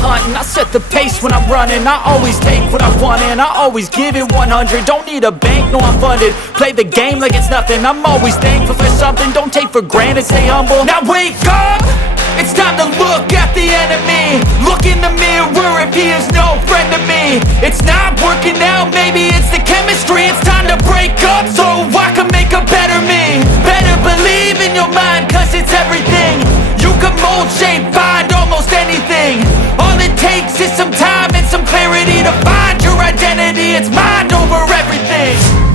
hunt and I set the pace when I'm running. I always take what I want and I always give it 100. Don't need a bank, no I'm funded. Play the game like it's nothing. I'm always thankful for something. Don't take for granted, stay humble. Now wake up! It's time to look at the enemy. Look in the mirror if he is no friend to me. It's not working out, maybe it's the chemistry. It's time to break up so I can make a better me. Better believe in your mind, cause it's everything. You can mold, shape, find almost anything. All it takes is some time and some clarity to find your identity. It's mind over everything.